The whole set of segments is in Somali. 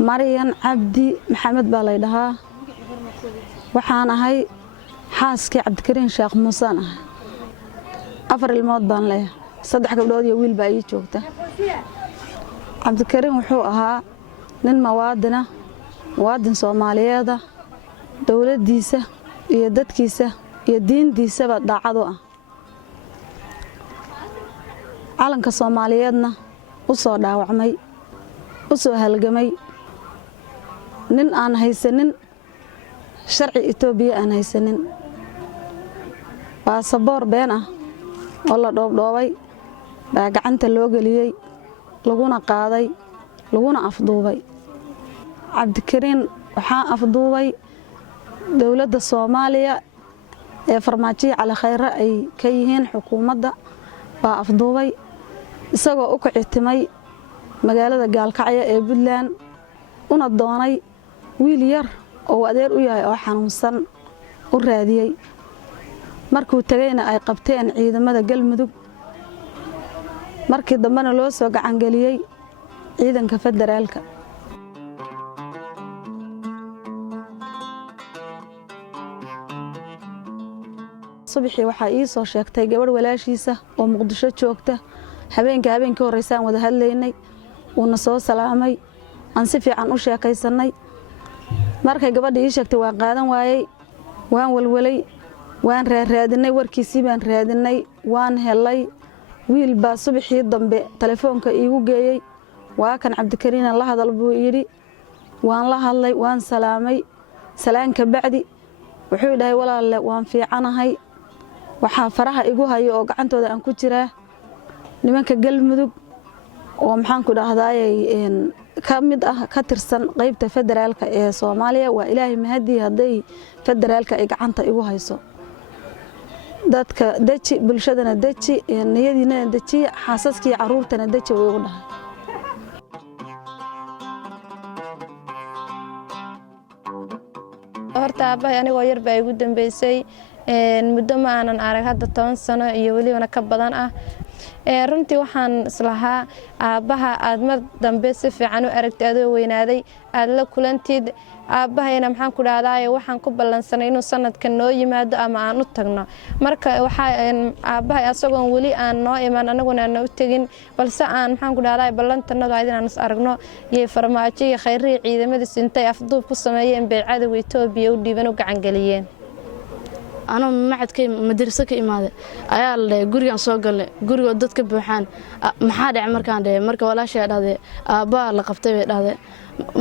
Mariyan Cabdi Maxamed baa la dhahaa waxaan ahay xaaskii Cabdikariin Sheekh Muuse ah 4 ilmood baan leeyahay 3 gabdhood iyo wiil baa ii joogta Cabdikariin wuxuu ahaa nin muwaadin Soomaaliyeed ah dawladdiisa iyo dadkiisa iyo diintiisaba daacad u ah calanka Soomaaliyeedna u soo dhaawacmay u soo halgamay nin aan haysanin sharci Itoobiya aan haysanin baasaboor been ah oo la dhoobay baa gacanta loo galiyay laguna qaaday laguna afduubay Cabdikariin waxaa afduubay dawladda Soomaaliya ee farmaajo Cali Khayre ay ka yihiin xukuumadda baa afduubay isagoo u kicitimay magaalada Gaalkacyo ee Puntland una doonay wiil yar oo adeer u yahay oo xanuunsan u raadiyay markuu tagayna ay qabteen ciidamada Galmudug markii dambana loo soo gacan galiyay ciidanka federaalka subaxii waxa ii soo sheegtay gabadh walaashiisa oo Muqdisho joogta habeenkii horeysaan wada hadlaynay uuna soo salaamay aan si fiican u sheekaysanay markay gabadhii ii sheegtay waan qaadan waayay waan walwalay waan raadinay warkiisii baan raadinay waan helay wiil baa subaxii dambe telefoonka iigu geeyay waa kan Cabdikariin la hadal buu yiri waan la hadlay waan salaamay salaanka bacdi wuxuu dhahay walaalle waan fiicanahay waxa faraha igu hayo oo gacantooda aan ku jiraa nimanka Galmudug oo maxaan ku dhahdaayay kamid ah ka tirsan qaybta federaalka ee Soomaaliya waa Ilaahay mahadi haday federaalka ay gacanta igu hayso dadka daji bulshadana daji niyadiina daji xaasaskii caruurtana daji way ugu dhahay horta aabbahay anigoo yar baa igu dambeysay muddo ma aanan arag hadda 10 sano iyo waliba ka badan ah runtii waxaan islahaa aabbaha aad mar dambe si fiican u aragtay adoo weynaaday aad la kulantid aabbahayna maxaan ku dhahdaa waxaan ku ballansanay inuu sanadkan noo yimaado ama aan u tagno marka waxa aabbahay asagoon wali aan noo iman anaguna aan u tagin balse aan maxaan ku dhahdaa ballantanadu ay inaan is aragno iyo farmaajo iyo khayri ciidamada sintay afduub ku sameeyeen beecada Itoobiya u dhiiban u gacan galiyeen أنا معدك مدرسة كإمادة أيال جوريان صقل جوري ودت كبحان محاد عمر كان ده مرك ولا شيء هذا أبا لقبته هذا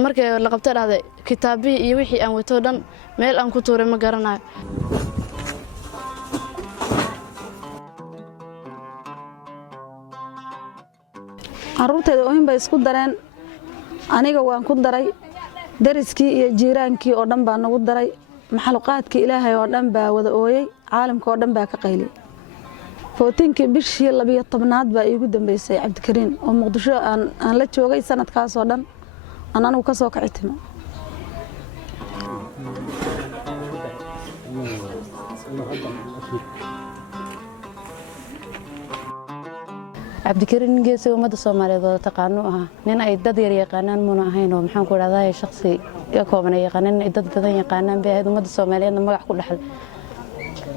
مرك لقبته هذا كتابي يوحي أن وتودن ميل أن كتورة مقارنة عروتي وين بيسكت درين أنا جوان كنت دري درسكي جيرانكي أردن بانو دري maxaluqaadka Ilaahay oo dhan baa wada ooyay caalamka oo dhan baa ka qaylay footinkii bishii 12aad baa iigu dambeysay Cabdikariin oo Muqdisho aan la joogay sanadkaas oo dhan anagu ka soo kacitimo Cabdikariin geesiga umada Soomaaliyeed oo taqaano ah nin ay dad yar yaqaanaan muna ahayn oo maxaan ku raadayay shakhsi ka kooban yaqaanaan dad badan yaqaanaan baa umada Soomaaliyeed magac ku dhaxal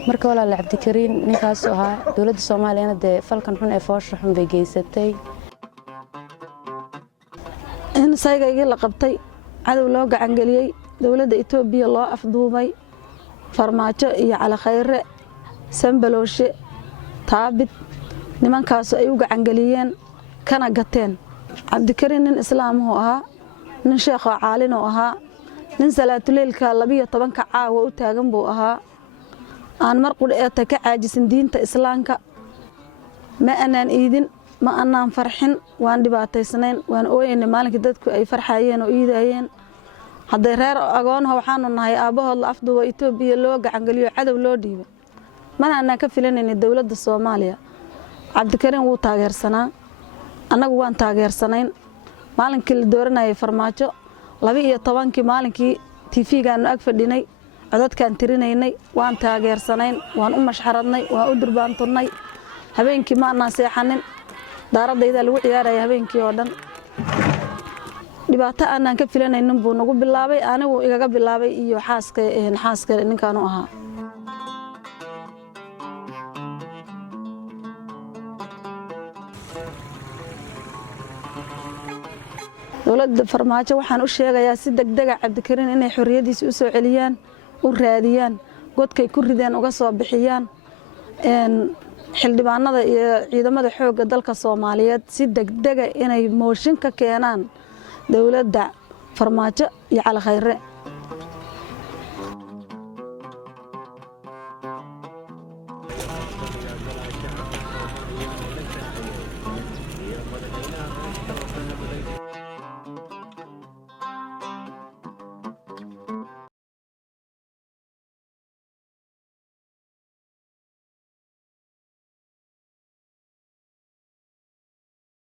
marka walaal Cabdikariin ninkaas oo ahaa dawladda Soomaaliyeed ee falkan xun ee foosho xun bay geysatay in saygaygii la qabtay cadow loo gacan galiyay dawladda Itoobiya loo afduubay farmaajo iyo Cali Khayre Sambalooshe taabid nimankaas ay u gacan galiyeen kana gateen Cabdikariin nin islaamuhu ahaa nin sheekh caalin oo ahaa nin salaatuleelka 12 ka caawa u taagan buu ahaa aan mar qudheeta ka caajisin diinta islaamka ma aanan iidin ma aanan farxin waan dhibaataysnayn waan ooyeen maalinka dadku ay farxayeen oo iidayeen haday reer agoon waxaanu nahay aabahood la afduubo Itoobiya loo gacan galiyo cadow loo dhiibay mana aanan ka filanaynin dawladda Soomaaliya Cabdikariin wuu taageersanaa anagu waan taageersanayn maalinkii la dooranayay farmaajo 12 maalinkii TV-gaan ag fadhinay codadkan tirinaynay waan taageersanayn waan u mashxaradnay waan u durbaanturnay habeenkii ma aanan seexanin daaradayda lagu ciyaaraya habeenkii oo dhan dhibaato aanan ka filanaynin buu nagu bilaabay anigu igaga bilaabay iyo xaaska ninkan u ahaa dowladda farmaajo waxaan u sheegayaa si degdeg ah Cabdikariin inay xorriyadiisa u soo celiyaan u raadiyaan godkay ku rideen uga soo bixiyaan xildhibaanada iyo ciidamada xoogga dalka Soomaaliyeed si degdeg ah inay mooshin ka keenaan dowladda farmaajo iyo Cali Khayre